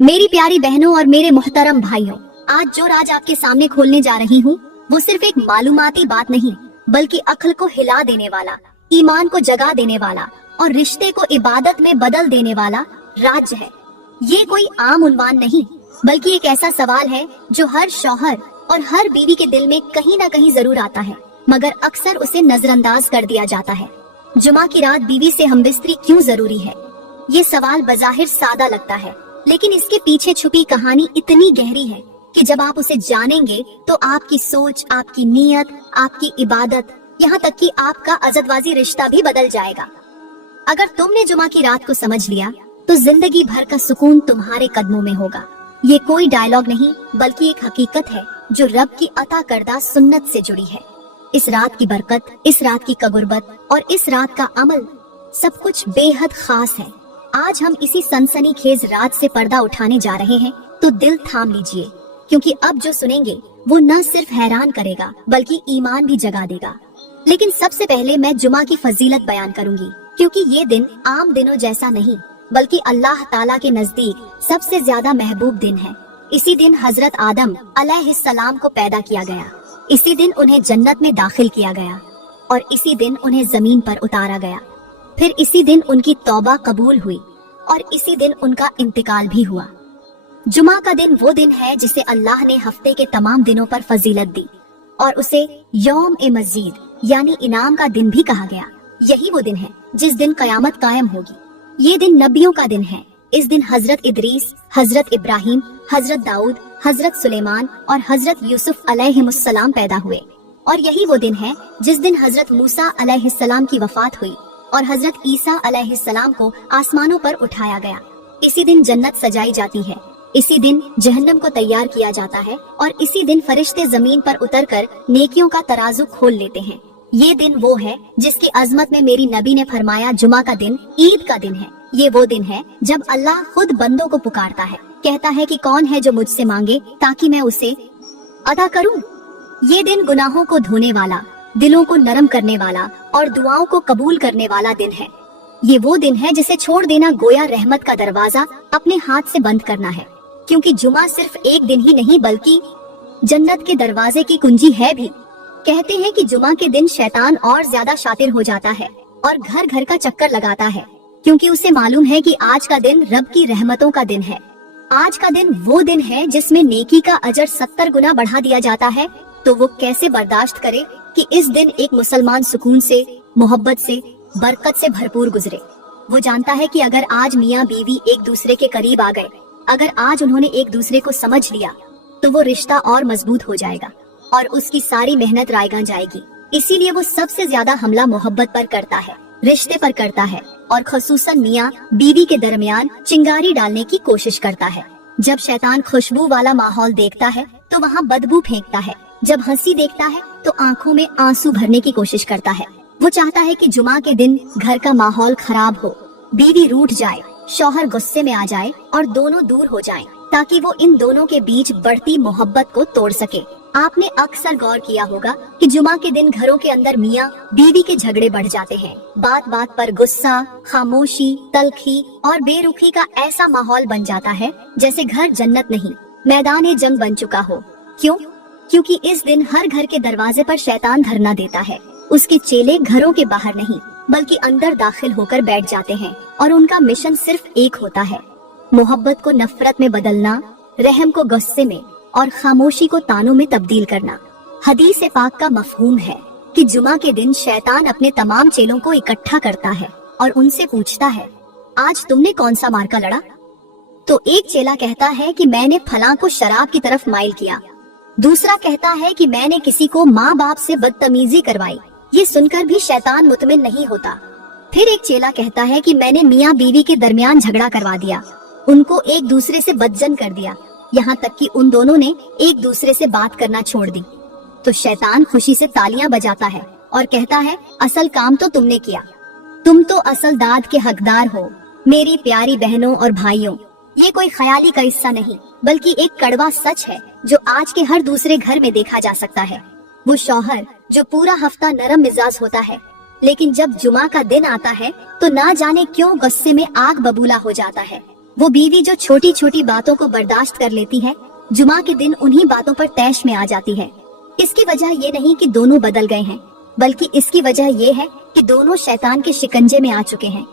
मेरी प्यारी बहनों और मेरे मोहतरम भाइयों, आज जो राज आपके सामने खोलने जा रही हूँ वो सिर्फ एक मालूमाती बात नहीं बल्कि अक्ल को हिला देने वाला, ईमान को जगा देने वाला और रिश्ते को इबादत में बदल देने वाला राज है। ये कोई आम उन्वान नहीं बल्कि एक ऐसा सवाल है जो हर शौहर और हर बीवी के दिल में कहीं ना कहीं जरूर आता है, मगर अक्सर उसे नजरअंदाज कर दिया जाता है। जुमा की रात बीवी से हमबिस्तरी क्यों जरूरी है? ये सवाल बज़ाहिर सादा लगता है, लेकिन इसके पीछे छुपी कहानी इतनी गहरी है कि जब आप उसे जानेंगे तो आपकी सोच, आपकी नीयत, आपकी इबादत, यहाँ तक कि आपका अज़दवाजी रिश्ता भी बदल जाएगा। अगर तुमने जुमा की रात को समझ लिया तो जिंदगी भर का सुकून तुम्हारे कदमों में होगा। ये कोई डायलॉग नहीं बल्कि एक हकीकत है जो रब की अता करदा सुन्नत से जुड़ी है। इस रात की बरकत, इस रात की कबुर्बत और इस रात का अमल सब कुछ बेहद खास है। आज हम इसी सनसनीखेज रात से पर्दा उठाने जा रहे हैं, तो दिल थाम लीजिए, क्योंकि अब जो सुनेंगे वो न सिर्फ हैरान करेगा बल्कि ईमान भी जगा देगा। लेकिन सबसे पहले मैं जुमा की फजीलत बयान करूंगी, क्योंकि ये दिन आम दिनों जैसा नहीं बल्कि अल्लाह ताला के नजदीक सबसे ज्यादा महबूब दिन है। इसी दिन हजरत आदम अलैहिस्सलाम को पैदा किया गया, इसी दिन उन्हें जन्नत में दाखिल किया गया और इसी दिन उन्हें जमीन पर उतारा गया। फिर इसी दिन उनकी तौबा कबूल हुई और इसी दिन उनका इंतकाल भी हुआ। जुमा का दिन वो दिन है जिसे अल्लाह ने हफ्ते के तमाम दिनों पर फजीलत दी और उसे यौम ए मजीद यानी इनाम का दिन भी कहा गया। यही वो दिन है जिस दिन कयामत कायम होगी। ये दिन नबियों का दिन है। इस दिन हजरत इदरीस, हजरत इब्राहिम, हजरत दाऊद, हजरत सुलेमान और हजरत यूसुफ अलैहिमुस्सलाम पैदा हुए। और यही वो दिन है जिस दिन हजरत मूसा अलैहिस्सलाम की वफात हुई और हजरत ईसा अलैहिस्सलाम को आसमानों पर उठाया गया। इसी दिन जन्नत सजाई जाती है, इसी दिन जहन्नम को तैयार किया जाता है और इसी दिन फरिश्ते जमीन पर उतरकर नेकियों का तराजू खोल लेते हैं। ये दिन वो है जिसकी अजमत में मेरी नबी ने फरमाया, जुमा का दिन ईद का दिन है। ये वो दिन है जब अल्लाह खुद बंदों को पुकारता है, कहता है कि कौन है जो मुझसे मांगे ताकि मैं उसे अदा करूं। ये दिन गुनाहों को धोने वाला, दिलों को नरम करने वाला और दुआओं को कबूल करने वाला दिन है। ये वो दिन है जिसे छोड़ देना गोया रहमत का दरवाजा अपने हाथ से बंद करना है, क्योंकि जुमा सिर्फ एक दिन ही नहीं बल्कि जन्नत के दरवाजे की कुंजी है भी। कहते हैं कि जुमा के दिन शैतान और ज्यादा शातिर हो जाता है और घर घर का चक्कर लगाता है, क्योंकि उसे मालूम है कि आज का दिन रब की रहमतों का दिन है। आज का दिन वो दिन है जिसमें नेकी का अजर 70 गुना बढ़ा दिया जाता है। तो वो कैसे बर्दाश्त करे कि इस दिन एक मुसलमान सुकून से, मोहब्बत से, बरकत से भरपूर गुजरे। वो जानता है कि अगर आज मियाँ बीवी एक दूसरे के करीब आ गए, अगर आज उन्होंने एक दूसरे को समझ लिया, तो वो रिश्ता और मजबूत हो जाएगा और उसकी सारी मेहनत रायगां जाएगी। इसीलिए वो सबसे ज्यादा हमला मोहब्बत पर करता है, रिश्ते पर करता है और खसूसन मियाँ बीवी के दरमियान चिंगारी डालने की कोशिश करता है। जब शैतान खुशबू वाला माहौल देखता है तो वहाँ बदबू फेंकता है, जब हंसी देखता है तो आंखों में आंसू भरने की कोशिश करता है। वो चाहता है कि जुमा के दिन घर का माहौल खराब हो, बीवी रूठ जाए, शौहर गुस्से में आ जाए और दोनों दूर हो जाएं, ताकि वो इन दोनों के बीच बढ़ती मोहब्बत को तोड़ सके। आपने अक्सर गौर किया होगा कि जुमा के दिन घरों के अंदर मियाँ बीवी के झगड़े बढ़ जाते हैं। बात बात पर गुस्सा, खामोशी, तलखी और बेरुखी का ऐसा माहौल बन जाता है जैसे घर जन्नत नहीं मैदान जंग बन चुका हो। क्यों? क्योंकि इस दिन हर घर के दरवाजे पर शैतान धरना देता है। उसके चेले घरों के बाहर नहीं बल्कि अंदर दाखिल होकर बैठ जाते हैं और उनका मिशन सिर्फ एक होता है, मोहब्बत को नफरत में बदलना, रहम को गुस्से में और खामोशी को तानों में तब्दील करना। हदीस पाक का मफहूम है कि जुमा के दिन शैतान अपने तमाम चेलों को इकट्ठा करता है और उनसे पूछता है, आज तुमने कौन सा मार्का लड़ा? तो एक चेला कहता है कि मैंने फलां को शराब की तरफ माइल किया। दूसरा कहता है कि मैंने किसी को माँ बाप से बदतमीजी करवाई। ये सुनकर भी शैतान मुतमिन नहीं होता। फिर एक चेला कहता है कि मैंने मियाँ बीवी के दरमियान झगड़ा करवा दिया, उनको एक दूसरे से बदजन कर दिया, यहाँ तक कि उन दोनों ने एक दूसरे से बात करना छोड़ दी। तो शैतान खुशी से तालियां बजाता है और कहता है, असल काम तो तुमने किया, तुम तो असल दाद के हकदार हो। मेरी प्यारी बहनों और भाइयों, ये कोई ख्याली का हिस्सा नहीं बल्कि एक कड़वा सच है जो आज के हर दूसरे घर में देखा जा सकता है। वो शौहर जो पूरा हफ्ता नरम मिजाज होता है, लेकिन जब जुमा का दिन आता है तो ना जाने क्यों गुस्से में आग बबूला हो जाता है। वो बीवी जो छोटी छोटी बातों को बर्दाश्त कर लेती है, जुमा के दिन उन्हीं बातों पर तैश में आ जाती है। इसकी वजह ये नहीं कि दोनों बदल गए हैं, बल्कि इसकी वजह ये है कि दोनों शैतान के शिकंजे में आ चुके हैं।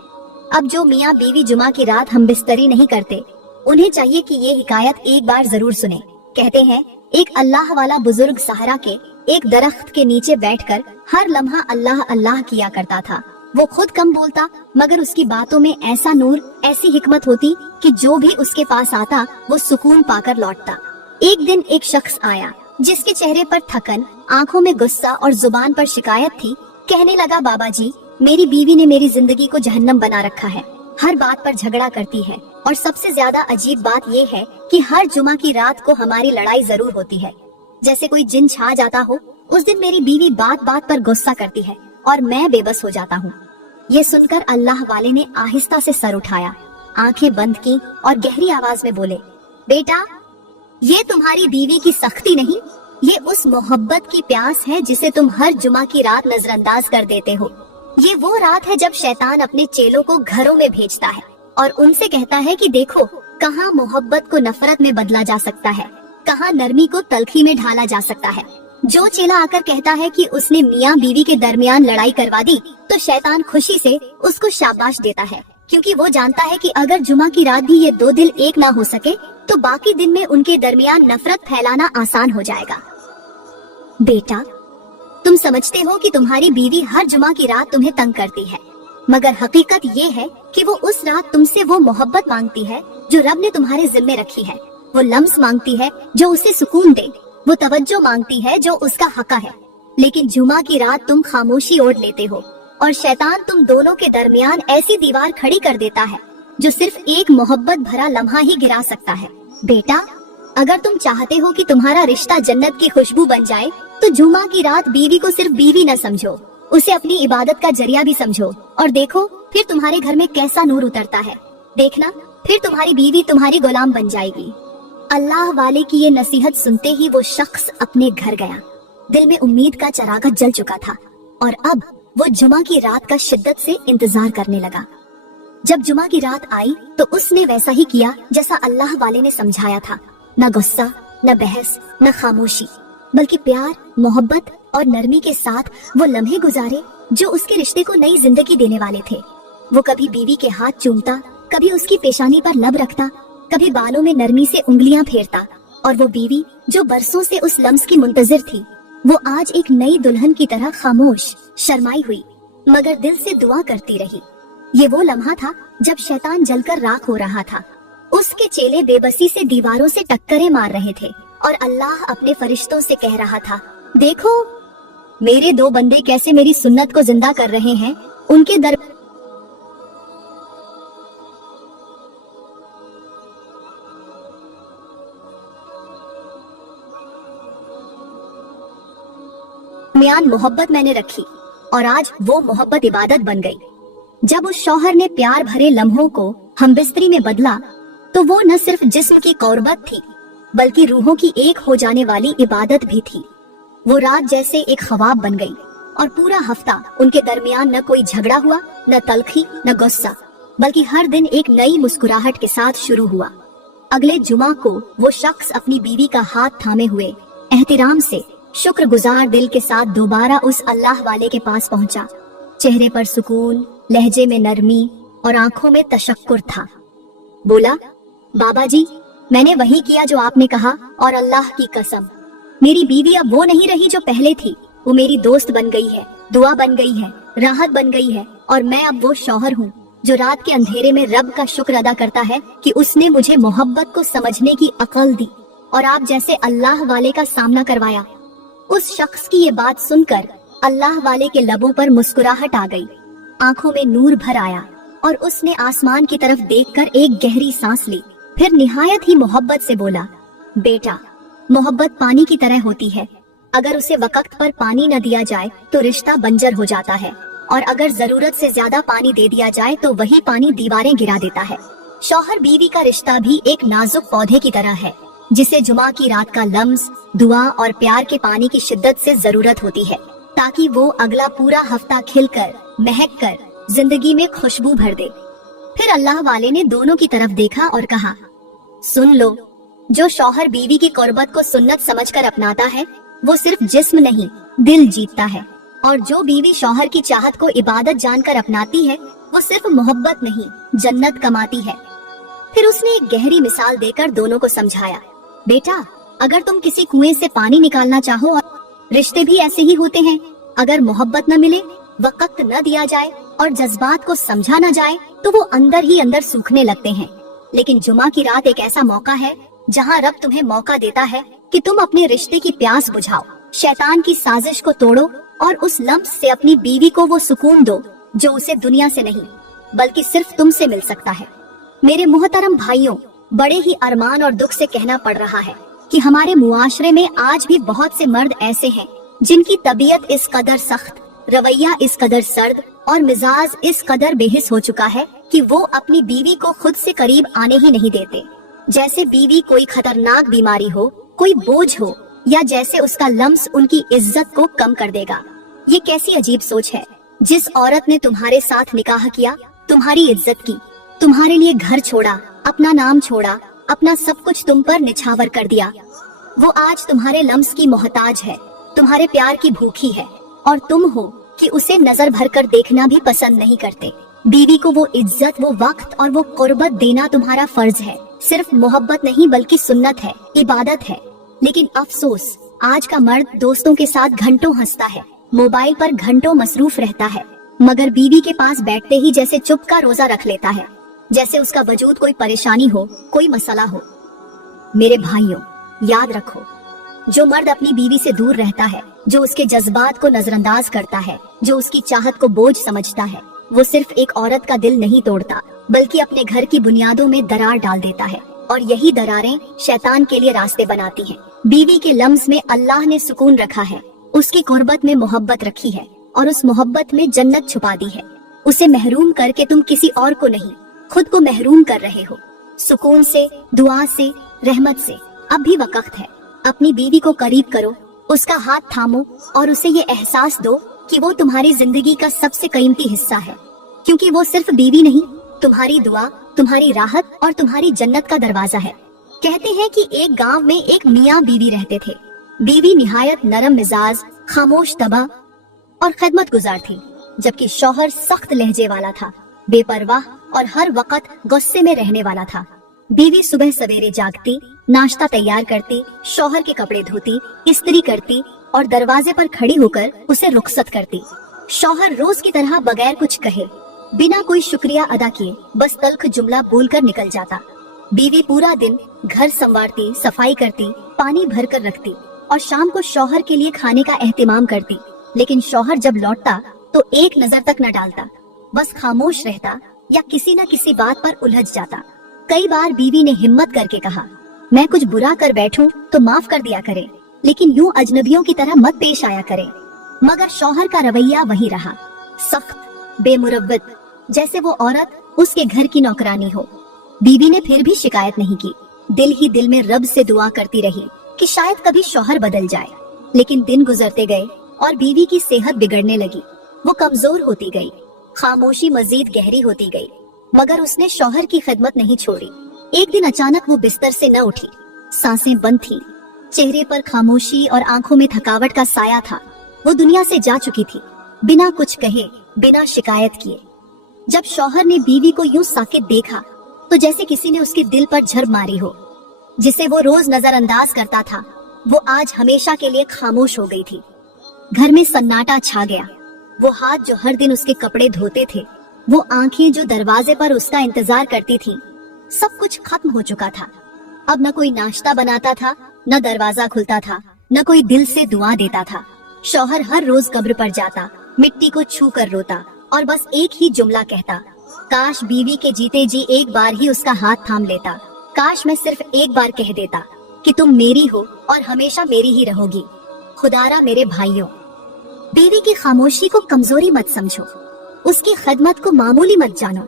अब जो मियाँ बीवी जुमा की रात हम बिस्तरी नहीं करते, उन्हें चाहिए कि ये हिकायत एक बार जरूर सुने। कहते हैं, एक अल्लाह वाला बुजुर्ग सहारा के एक दरख्त के नीचे बैठकर हर लम्हा अल्लाह अल्लाह किया करता था। वो खुद कम बोलता, मगर उसकी बातों में ऐसा नूर, ऐसी हिकमत होती कि जो भी उसके पास आता वो सुकून पाकर लौटता। एक दिन एक शख्स आया जिसके चेहरे पर थकन, आंखों में गुस्सा और जुबान पर शिकायत थी। कहने लगा, बाबा जी, मेरी बीवी ने मेरी जिंदगी को जहन्नम बना रखा है। हर बात पर झगड़ा करती है और सबसे ज्यादा अजीब बात ये है कि हर जुमा की रात को हमारी लड़ाई जरूर होती है, जैसे कोई जिन छा जाता हो। उस दिन मेरी बीवी बात बात पर गुस्सा करती है और मैं बेबस हो जाता हूँ। ये सुनकर अल्लाह वाले ने आहिस्ता से सर उठाया, आंखें बंद की और गहरी आवाज में बोले, बेटा, ये तुम्हारी बीवी की सख्ती नहीं, ये उस मोहब्बत की प्यास है जिसे तुम हर जुमा की रात नजरअंदाज कर देते हो। ये वो रात है जब शैतान अपने चेलों को घरों में भेजता है और उनसे कहता है कि देखो, कहाँ मोहब्बत को नफरत में बदला जा सकता है, कहाँ नरमी को तलखी में ढाला जा सकता है। जो चेला आकर कहता है कि उसने मियाँ बीवी के दरमियान लड़ाई करवा दी, तो शैतान खुशी से उसको शाबाश देता है, क्योंकि वो जानता है कि अगर जुमा की रात भी ये दो दिल एक ना हो सके तो बाकी दिन में उनके दरमियान नफरत फैलाना आसान हो जाएगा। बेटा, तुम समझते हो कि तुम्हारी बीवी हर जुमा की रात तुम्हें तंग करती है, मगर हकीकत ये है कि वो उस रात तुमसे वो मोहब्बत मांगती है जो रब ने तुम्हारे जिम्मे रखी है। वो लम्स मांगती है जो उसे सुकून दे, वो तवज्जो मांगती है जो उसका हक है। लेकिन जुमा की रात तुम खामोशी ओढ़ लेते हो और शैतान तुम दोनों के दरमियान ऐसी दीवार खड़ी कर देता है जो सिर्फ एक मोहब्बत भरा लम्हा ही गिरा सकता है। बेटा, अगर तुम चाहते हो कि तुम्हारा रिश्ता जन्नत की खुशबू बन जाए, तो जुमा की रात बीवी को सिर्फ बीवी न समझो, उसे अपनी इबादत का जरिया भी समझो और देखो फिर तुम्हारे घर में कैसा नूर उतरता है। देखना, फिर तुम्हारी बीवी तुम्हारी गुलाम बन जाएगी। अल्लाह वाले की ये नसीहत सुनते ही वो शख्स अपने घर गया। दिल में उम्मीद का चरागा जल चुका था और अब वो जुमा की रात का शिद्दत से इंतजार करने लगा। जब जुमा की रात आई तो उसने वैसा ही किया जैसा अल्लाह वाले ने समझाया था। न गुस्सा, न बहस, न खामोशी, बल्कि प्यार, मोहब्बत और नरमी के साथ वो लम्हे गुजारे जो उसके रिश्ते को नई जिंदगी देने वाले थे। वो कभी बीवी के हाथ चूमता, कभी उसकी पेशानी पर लब रखता, कभी बालों में नरमी से उंगलियां फेरता, और वो बीवी जो बरसों से उस लम्स की मुंतजिर थी, वो आज एक नई दुल्हन की तरह खामोश, शर्माई हुई, मगर दिल से दुआ करती रही। ये वो लम्हा था जब शैतान जलकर राख हो रहा था। उसके चेले बेबसी से दीवारों से टक्करें मार रहे थे और अल्लाह अपने फरिश्तों से कह रहा था, देखो मेरे दो बंदे कैसे मेरी सुन्नत को जिंदा कर रहे हैं। उनके दरमियान मोहब्बत मैंने रखी और आज वो मोहब्बत इबादत बन गई। जब उस शौहर ने प्यार भरे लम्हों को हमबिस्तरी में बदला तो वो न सिर्फ जिस्म की कौरबत थी बल्कि रूहों की एक हो जाने वाली इबादत भी थी। वो रात जैसे एक ख्वाब बन गई और पूरा हफ्ता उनके दरमियान न कोई झगड़ा हुआ, न तलखी, न गुस्सा, बल्कि हर दिन एक नई मुस्कुराहट के साथ शुरू हुआ। अगले जुमा को वो शख्स अपनी बीवी का हाथ थामे हुए एहतिराम से शुक्रगुजार दिल के साथ दोबारा उस अल्लाह वाले के पास पहुंचा। चेहरे पर सुकून, लहजे में नरमी और आंखों में तशक्कुर था। बोला, बाबा जी, मैंने वही किया जो आपने कहा और अल्लाह की कसम, मेरी बीवी अब वो नहीं रही जो पहले थी। वो मेरी दोस्त बन गई है, दुआ बन गई है, राहत बन गई है और मैं अब वो शौहर हूँ जो रात के अंधेरे में रब का शुक्र अदा करता है कि उसने मुझे मोहब्बत को समझने की अकल दी और आप जैसे अल्लाह वाले का सामना करवाया। उस शख्स की ये बात सुनकर अल्लाह वाले के लबों पर मुस्कुराहट आ गई, आंखों में नूर भर आया और उसने आसमान की तरफ देखकर एक गहरी सांस ली। फिर निहायत ही मोहब्बत से बोला, बेटा, मोहब्बत पानी की तरह होती है। अगर उसे वक्त पर पानी न दिया जाए तो रिश्ता बंजर हो जाता है और अगर जरूरत से ज्यादा पानी दे दिया जाए तो वही पानी दीवारें गिरा देता है। शौहर बीवी का रिश्ता भी एक नाजुक पौधे की तरह है जिसे जुमा की रात का लम्स, दुआ और प्यार के पानी की शिद्दत से जरूरत होती है ताकि वो अगला पूरा हफ्ता खिलकर, महक कर जिंदगी में खुशबू भर दे। फिर अल्लाह वाले ने दोनों की तरफ देखा और कहा, सुन लो, जो शौहर बीवी की कुर्बत को सुन्नत समझकर अपनाता है वो सिर्फ जिस्म नहीं दिल जीतता है, और जो बीवी शौहर की चाहत को इबादत जानकर अपनाती है वो सिर्फ मोहब्बत नहीं जन्नत कमाती है। फिर उसने एक गहरी मिसाल देकर दोनों को समझाया, बेटा, अगर तुम किसी कुएं से पानी निकालना चाहो, और रिश्ते भी ऐसे ही होते हैं, अगर मोहब्बत न मिले, वक्त न दिया जाए और जज्बात को समझा न जाए तो वो अंदर ही अंदर सूखने लगते हैं। लेकिन जुमा की रात एक ऐसा मौका है जहाँ रब तुम्हें मौका देता है कि तुम अपने रिश्ते की प्यास बुझाओ, शैतान की साजिश को तोड़ो और उस लम्स से अपनी बीवी को वो सुकून दो जो उसे दुनिया से नहीं बल्कि सिर्फ तुमसे मिल सकता है। मेरे मोहतरम भाइयों, बड़े ही अरमान और दुख से कहना पड़ रहा है कि हमारे मुआशरे में आज भी बहुत से मर्द ऐसे हैं जिनकी तबीयत इस कदर सख्त, रवैया इस कदर सर्द और मिजाज इस कदर बेहिस हो चुका है कि वो अपनी बीवी को खुद से करीब आने ही नहीं देते, जैसे बीवी कोई खतरनाक बीमारी हो, कोई बोझ हो, या जैसे उसका लम्स उनकी इज्जत को कम कर देगा। ये कैसी अजीब सोच है। जिस औरत ने तुम्हारे साथ निकाह किया, तुम्हारी इज्जत की, तुम्हारे लिए घर छोड़ा, अपना नाम छोड़ा, अपना सब कुछ तुम पर निछावर कर दिया, वो आज तुम्हारे लम्स की मोहताज है, तुम्हारे प्यार की भूखी है, और तुम हो कि उसे नजर भर कर देखना भी पसंद नहीं करते। बीवी को वो इज्जत, वो वक्त और वो कुर्बत देना तुम्हारा फर्ज है। सिर्फ मोहब्बत नहीं बल्कि सुन्नत है, इबादत है। लेकिन अफसोस, आज का मर्द दोस्तों के साथ घंटों हंसता है, मोबाइल पर घंटों मसरूफ रहता है, मगर बीवी के पास बैठते ही जैसे चुप का रोजा रख लेता है, जैसे उसका वजूद कोई परेशानी हो, कोई मसला हो। मेरे भाइयों, याद रखो, जो मर्द अपनी बीवी से दूर रहता है, जो उसके जज्बात को नजरअंदाज करता है, जो उसकी चाहत को बोझ समझता है, वो सिर्फ एक औरत का दिल नहीं तोड़ता बल्कि अपने घर की बुनियादों में दरार डाल देता है, और यही दरारें शैतान के लिए रास्ते बनाती हैं। बीवी के लम्स में अल्लाह ने सुकून रखा है, उसकी कुर्बत में मोहब्बत रखी है, और उस मोहब्बत में जन्नत छुपा दी है। उसे महरूम करके तुम किसी और को नहीं, खुद को महरूम कर रहे हो। सुकून से, दुआ से, रहमत से अब भी वक्त है। अपनी बीवी को करीब करो, उसका हाथ थामो और उसे ये एहसास दो कि वो तुम्हारी जिंदगी का सबसे कीमती हिस्सा है, क्योंकि वो सिर्फ बीवी नहीं, तुम्हारी दुआ, तुम्हारी राहत और तुम्हारी जन्नत का दरवाजा है। कहते हैं कि एक गांव में एक मियाँ बीवी रहते थे। बीवी निहायत नरम मिजाज, खामोश तबा और खिदमत गुजार थी, जबकि शौहर सख्त लहजे वाला था, बेपरवाह और हर वक्त गुस्से में रहने वाला था। बीवी सुबह सवेरे जागती, नाश्ता तैयार करती, शौहर के कपड़े धोती, इस्त्री करती और दरवाजे पर खड़ी होकर उसे रुखसत करती। शौहर रोज की तरह बगैर कुछ कहे, बिना कोई शुक्रिया अदा किए, बस तल्ख जुमला बोलकर निकल जाता। बीवी पूरा दिन घर संवारती, सफाई करती, पानी भर कर रखती और शाम को शौहर के लिए खाने का एहतिमाम करती। लेकिन शौहर जब लौटता तो एक नजर तक न डालता, बस खामोश रहता या किसी न किसी बात पर उलझ जाता। कई बार बीवी ने हिम्मत करके कहा, मैं कुछ बुरा कर बैठूं तो माफ कर दिया करे, लेकिन यूं अजनबियों की तरह मत पेश आया करे। मगर शौहर का रवैया वही रहा, सख्त, बेमुरव्वत, जैसे वो औरत उसके घर की नौकरानी हो। बीवी ने फिर भी शिकायत नहीं की, दिल ही दिल में रब से दुआ करती रही कि शायद कभी शौहर बदल जाए। लेकिन दिन गुजरते गए और बीवी की सेहत बिगड़ने लगी, वो कमजोर होती गई, खामोशी मजीद गहरी होती गई, मगर उसने शौहर की खिदमत नहीं छोड़ी। एक दिन अचानक वो बिस्तर से न उठी, सांसें बंद थी, चेहरे पर खामोशी और आंखों में थकावट का साया था। वो दुनिया से जा चुकी थी, बिना कुछ कहे, बिना शिकायत किए। जब शौहर ने बीवी को यूं साकित देखा तो जैसे किसी ने उसके दिल पर झड़ मारी हो। जिसे वो रोज नजरअंदाज करता था, वो आज हमेशा के लिए खामोश हो गई थी। घर में सन्नाटा छा गया। वो हाथ जो हर दिन उसके कपड़े धोते थे, वो आंखें जो दरवाजे पर उसका इंतजार करती थीं, सब कुछ खत्म हो चुका था। अब न कोई नाश्ता बनाता था, न दरवाजा खुलता था, न कोई दिल से दुआ देता था। शौहर हर रोज कब्र पर जाता, मिट्टी को छू कर रोता और बस एक ही जुमला कहता, काश बीवी के जीते जी एक बार ही उसका हाथ थाम लेता, काश मैं सिर्फ एक बार कह देता कि तुम मेरी हो और हमेशा मेरी ही रहोगी। खुदारा मेरे भाइयों, बीवी की खामोशी को कमजोरी मत समझो, उसकी खिदमत को मामूली मत जानो।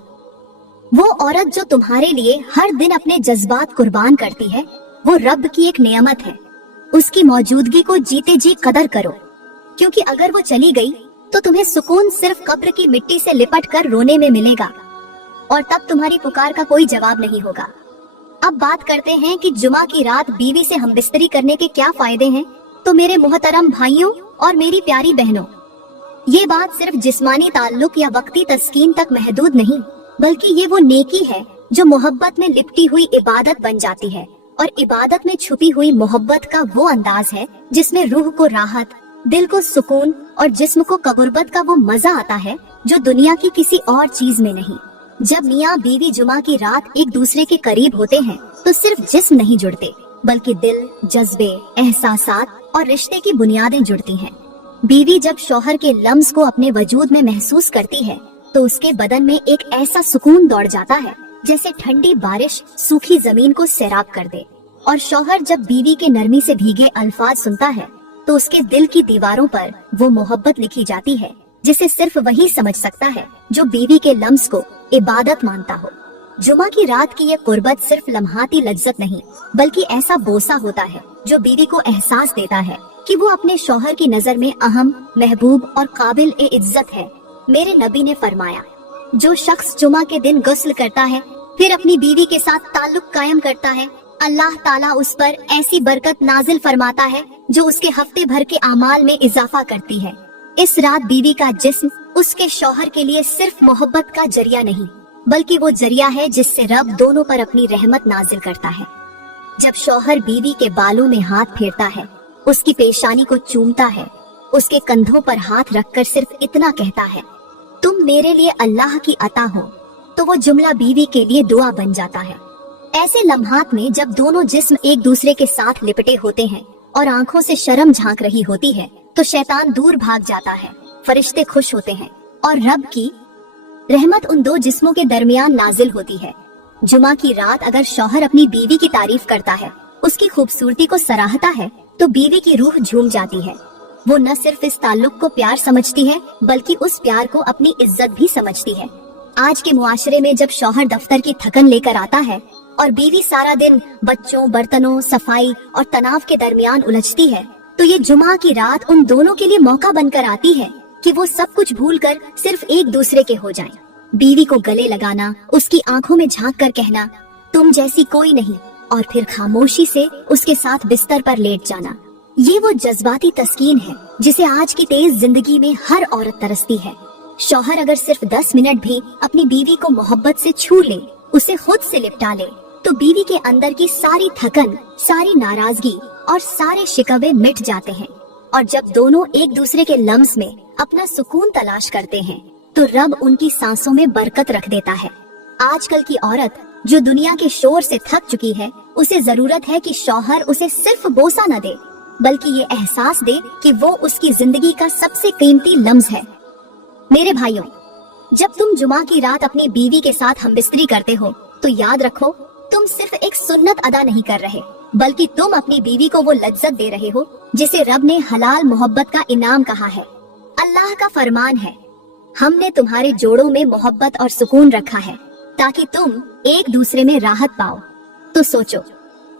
वो औरत जो तुम्हारे लिए हर दिन अपने जज्बात कुर्बान करती है, वो रब की एक नेमत है। उसकी मौजूदगी को जीते जी कदर करो, क्योंकि अगर वो चली गई तो तुम्हें सुकून सिर्फ कब्र की मिट्टी से लिपट कर रोने में मिलेगा। और तब तुम्हारी पुकार का कोई जवाब नहीं होगा। अब बात करते हैं कि जुमा की रात बीवी से हमबिस्तरी करने के क्या फायदे हैं। तो मेरे मोहतरम भाइयों और मेरी प्यारी बहनों, ये बात सिर्फ जिस्मानी ताल्लुक या वक्ती तस्कीन तक महदूद नहीं, बल्कि ये वो नेकी है जो मोहब्बत में लिपटी हुई इबादत बन जाती है। और इबादत में छुपी हुई मोहब्बत का वो अंदाज है जिसमें रूह को राहत, दिल को सुकून और जिस्म को कबुर्बत का वो मजा आता है जो दुनिया की किसी और चीज में नहीं। जब मियाँ बीवी जुमा की रात एक दूसरे के करीब होते हैं तो सिर्फ जिस्म नहीं जुड़ते, बल्कि दिल, जज्बे, एहसासात और रिश्ते की बुनियादें जुड़ती हैं। बीवी जब शौहर के लम्स को अपने वजूद में महसूस करती है तो उसके बदन में एक ऐसा सुकून दौड़ जाता है जैसे ठंडी बारिश सूखी जमीन को सैराब कर दे। और शौहर जब बीवी के नरमी से भीगे अल्फाज सुनता है तो उसके दिल की दीवारों पर वो मोहब्बत लिखी जाती है जिसे सिर्फ वही समझ सकता है जो बीवी के लम्स को इबादत मानता हो। जुमा की रात की ये कुर्बत सिर्फ लम्हाती लज्जत नहीं, बल्कि ऐसा बोसा होता है जो बीवी को एहसास देता है कि वो अपने शौहर की नजर में अहम, महबूब और काबिल ए इज्जत है। मेरे नबी ने फरमाया, जो शख्स जुमा के दिन गुस्ल करता है फिर अपनी बीवी के साथ ताल्लुक कायम करता है, अल्लाह ताला उस पर ऐसी बरकत नाजिल फरमाता है जो उसके हफ्ते भर के आमाल में इजाफा करती है। इस रात बीवी का जिस्म उसके शौहर के लिए सिर्फ मोहब्बत का जरिया नहीं, बल्कि वो जरिया है जिससे रब दोनों पर अपनी रहमत नाजिल करता है। जब शौहर बीवी के बालों में हाथ फेरता है, उसकी पेशानी को चूमता है, उसके कंधों पर हाथ रखकर सिर्फ इतना कहता है, तुम मेरे लिए अल्लाह की अता हो, तो वो जुमला बीवी के लिए दुआ बन जाता है। ऐसे लम्हात में जब दोनों जिस्म एक दूसरे के साथ लिपटे होते हैं और आंखों से शर्म झांक रही होती है तो शैतान दूर भाग जाता है, फरिश्ते खुश होते हैं और रब की रहमत उन दो जिस्मों के दरमियान नाजिल होती है। जुमा की रात अगर शौहर अपनी बीवी की तारीफ करता है, उसकी खूबसूरती को सराहता है, तो बीवी की रूह झूम जाती है। वो न सिर्फ इस ताल्लुक को प्यार समझती है, बल्कि उस प्यार को अपनी इज्जत भी समझती है। आज के मुआशरे में जब शौहर दफ्तर की थकन लेकर आता है और बीवी सारा दिन बच्चों, बर्तनों, सफाई और तनाव के दरमियान उलझती है, तो ये जुमा की रात उन दोनों के लिए मौका बनकर आती है कि वो सब कुछ भूलकर सिर्फ एक दूसरे के हो जाएं। बीवी को गले लगाना, उसकी आंखों में झांक कर कहना, तुम जैसी कोई नहीं, और फिर खामोशी से उसके साथ बिस्तर पर लेट जाना। ये वो जज्बाती तस्कीन है जिसे आज की तेज जिंदगी में हर औरत तरसती है। शौहर अगर सिर्फ 10 मिनट भी अपनी बीवी को मोहब्बत से छू ले, उसे खुद से लिपटा ले, तो बीवी के अंदर की सारी थकन, सारी नाराजगी और सारे शिकवे मिट जाते हैं। और जब दोनों एक दूसरे के लम्स में अपना सुकून तलाश करते हैं तो रब उनकी सांसों में बरकत रख देता है। आजकल की औरत जो दुनिया के शोर से थक चुकी है, उसे जरूरत है कि शौहर उसे सिर्फ बोसा न दे, बल्कि ये एहसास दे कि वो उसकी जिंदगी का सबसे कीमती लम्स है। मेरे भाइयों, जब तुम जुमा की रात अपनी बीवी के साथ हमबिस्तरी करते हो तो याद रखो, तुम सिर्फ एक सुन्नत अदा नहीं कर रहे, बल्कि तुम अपनी बीवी को वो लज्जत दे रहे हो जिसे रब ने हलाल मोहब्बत का इनाम कहा है। अल्लाह का फरमान है, हमने तुम्हारे जोड़ों में मोहब्बत और सुकून रखा है ताकि तुम एक दूसरे में राहत पाओ। तो सोचो,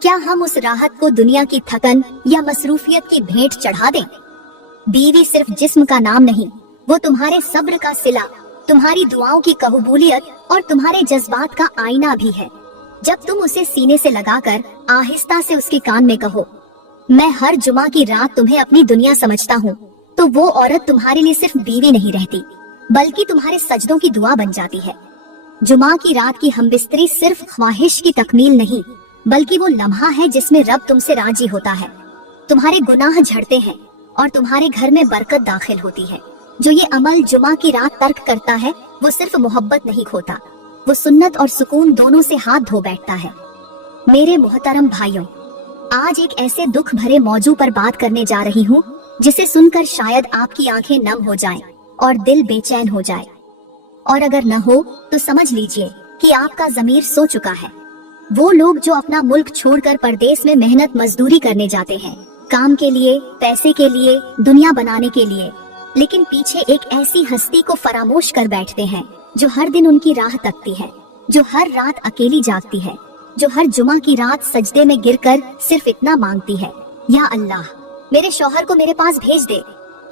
क्या हम उस राहत को दुनिया की थकन या मसरूफियत की भेंट चढ़ा दें? बीवी सिर्फ जिस्म का नाम नहीं, वो तुम्हारे सब्र का सिला, तुम्हारी दुआओं की कबूलियत और तुम्हारे जज्बात का आईना भी है। जब तुम उसे सीने से लगाकर आहिस्ता से उसके कान में कहो, मैं हर जुमा की रात तुम्हें अपनी दुनिया समझता हूँ, तो वो औरत तुम्हारे लिए सिर्फ बीवी नहीं रहती, बल्कि तुम्हारे सजदों की दुआ बन जाती है। जुमा की रात की हमबिस्तरी सिर्फ ख्वाहिश की तकमील नहीं, बल्कि वो लम्हा है जिसमें रब तुमसे राजी होता है। तुम्हारे गुनाह झड़ते हैं और तुम्हारे घर में बरकत दाखिल होती है। जो ये अमल जुमा की रात तर्क करता है, वो सिर्फ मोहब्बत नहीं खोता, वो सुन्नत और सुकून दोनों से हाथ धो बैठता है। मेरे मोहतरम भाइयों, आज एक ऐसे दुख भरे मौजू पर बात करने जा रही हूँ जिसे सुनकर शायद आपकी आंखें नम हो जाएं और दिल बेचैन हो जाए, और अगर न हो तो समझ लीजिए कि आपका ज़मीर सो चुका है। वो लोग जो अपना मुल्क छोड़कर परदेश में मेहनत मजदूरी करने जाते हैं, काम के लिए, पैसे के लिए, दुनिया बनाने के लिए, लेकिन पीछे एक ऐसी हस्ती को फरामोश कर बैठते हैं जो हर दिन उनकी राह तकती है, जो हर रात अकेली जागती है, जो हर जुमा की रात सजदे में गिरकर सिर्फ इतना मांगती है, या अल्लाह मेरे शौहर को मेरे पास भेज दे।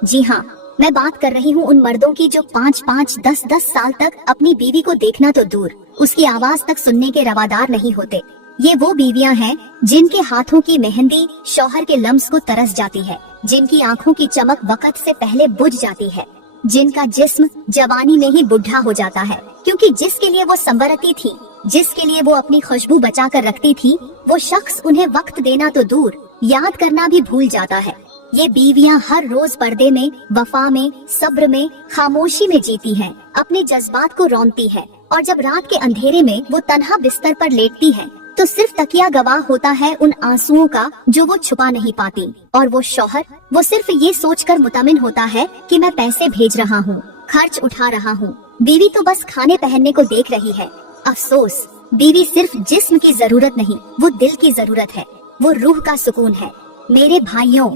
जी हाँ, मैं बात कर रही हूँ उन मर्दों की जो 5-5, 10-10 साल तक अपनी बीवी को देखना तो दूर, उसकी आवाज तक सुनने के रवादार नहीं होते। ये वो बीवियां हैं जिनके हाथों की मेहंदी शौहर के लम्स को तरस जाती है, जिनकी आंखों की चमक वक्त से पहले बुझ जाती है, जिनका जिस्म जवानी में ही बुढ़ा हो जाता है, क्योंकि जिसके लिए वो संवरती थी, जिसके लिए वो अपनी खुशबू बचा कर रखती थी, वो शख्स उन्हें वक्त देना तो दूर, याद करना भी भूल जाता है। ये बीवियां हर रोज पर्दे में, वफा में, सब्र में, खामोशी में जीती हैं, अपने जज्बात को रौंदती है, और जब रात के अंधेरे में वो तन्हा बिस्तर पर लेटती है तो सिर्फ तकिया गवाह होता है उन आंसुओं का जो वो छुपा नहीं पाती। और वो शौहर, वो सिर्फ ये सोचकर मुतमिन होता है कि मैं पैसे भेज रहा हूँ, खर्च उठा रहा हूँ, बीवी तो बस खाने पहनने को देख रही है। अफसोस, बीवी सिर्फ जिस्म की जरूरत नहीं, वो दिल की जरूरत है, वो रूह का सुकून है। मेरे भाइयों,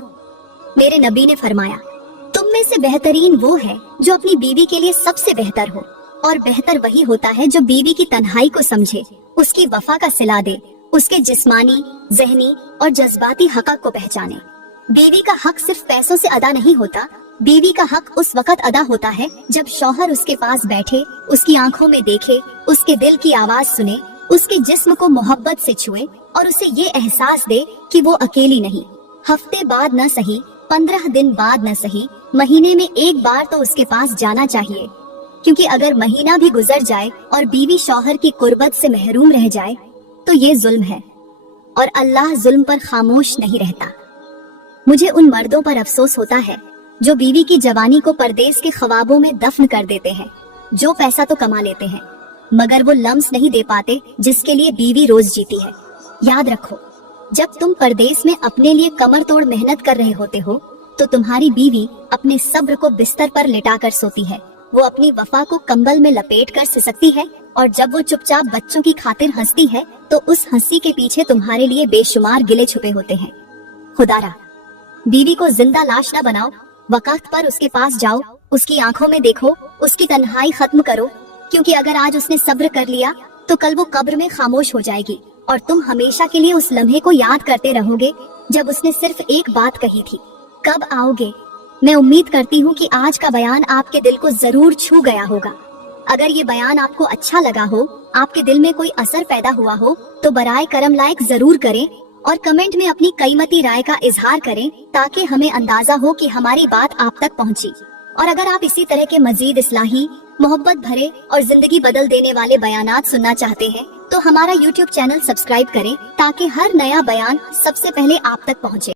मेरे नबी ने फरमाया, तुम में से बेहतरीन वो है जो अपनी बीवी के लिए सबसे बेहतर हो, और बेहतर वही होता है जो बीवी की तन्हाई को समझे, उसकी वफा का सिला दे, उसके जिस्मानी, ज़हनी और जज्बाती हक को पहचाने। बीवी का हक सिर्फ पैसों से अदा नहीं होता, बीवी का हक उस वक्त अदा होता है जब शौहर उसके पास बैठे, उसकी आंखों में देखे, उसके दिल की आवाज सुने, उसके जिस्म को मोहब्बत से छुए और उसे ये एहसास दे कि वो अकेली नहीं। हफ्ते बाद न सही, 15 दिन बाद न सही, महीने में एक बार तो उसके पास जाना चाहिए, क्योंकि अगर महीना भी गुजर जाए और बीवी शौहर की कुर्बत से महरूम रह जाए तो ये जुल्म है, और अल्लाह जुल्म पर खामोश नहीं रहता। मुझे उन मर्दों पर अफसोस होता है जो बीवी की जवानी को परदेस के ख्वाबों में दफन कर देते हैं, जो पैसा तो कमा लेते हैं मगर वो लम्स नहीं दे पाते जिसके लिए बीवी रोज जीती है। याद रखो, जब तुम परदेस में अपने लिए कमर तोड़ मेहनत कर रहे होते हो तो तुम्हारी बीवी अपने सब्र को बिस्तर पर लिटा कर सोती है, वो अपनी वफा को कंबल में लपेट कर सिसकती है, और जब वो चुपचाप बच्चों की खातिर हंसती है तो उस हंसी के पीछे तुम्हारे लिए बेशुमार गिले छुपे होते हैं। खुदारा, बीवी को जिंदा लाश न बनाओ, वक्त पर उसके पास जाओ, उसकी आंखों में देखो, उसकी तन्हाई खत्म करो, क्योंकि अगर आज उसने सब्र कर लिया तो कल वो कब्र में खामोश हो जाएगी और तुम हमेशा के लिए उस लम्हे को याद करते रहोगे जब उसने सिर्फ एक बात कही थी, कब आओगे। मैं उम्मीद करती हूँ कि आज का बयान आपके दिल को जरूर छू गया होगा। अगर ये बयान आपको अच्छा लगा हो, आपके दिल में कोई असर पैदा हुआ हो, तो बराए करम लाइक जरूर करें और कमेंट में अपनी कीमती राय का इजहार करें, ताकि हमें अंदाजा हो कि हमारी बात आप तक पहुंची। और अगर आप इसी तरह के मजीद इस्लाही, मोहब्बत भरे और जिंदगी बदल देने वाले बयानात सुनना चाहते हैं तो हमारा YouTube चैनल सब्सक्राइब करें, ताकि हर नया बयान सबसे पहले आप तक पहुंचे।